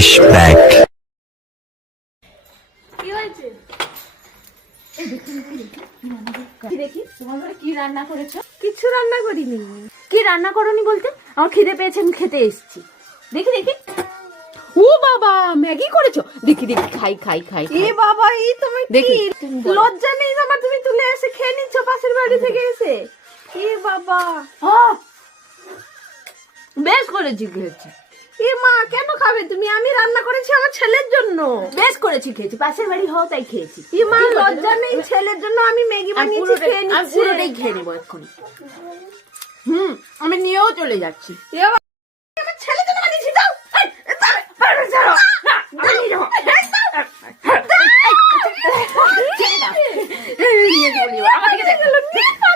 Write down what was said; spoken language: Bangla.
ফ্ল্যাশব্যাক। কি হয়েছে? দেখি তোমার ঘরে কি রান্না করেছো? কিছু রান্না করিনি। কি রান্না করনি বলতে? আমার খিদে পেয়েছে, আমি খেতে এসেছি। দেখি দেখি। ও বাবা, ম্যাগি করেছো? দেখি দেখি, খাই খাই খাই। এ বাবা, এই তুমি দেখি, কি তুমি বলো। লজ্জা নেই তোমার? তুমি তুলে এসে খেয়ে নিচ্ছ পাশের বাড়ি থেকে এসে। এ বাবা, আহ! বেশ করেছি, খেয়েছি। এ মা, কেন খাবে তুমি? আমি রান্না করেছি আমার ছেলের জন্য। বেশ করেছি, খেয়েছি। পাশের বাড়ি হও তাই খেয়েছি। এ মা, লজ্জা নেই? ছেলের জন্য আমি ম্যাগি বানিয়েছি, খেয়ে আমি নিচ্ছি। পুরোটাই খেয়ে নেবো এক্ষুনি। আমি নিয়েও চলে যাচ্ছি। এ বাবা, আমার ছেলের জন্য বানিয়েছি, দাও। এই, ছাড়ো। না, আমি নিয়ে যাবো। নিয়ে চলে যাবো। আমার দিকে দেখো।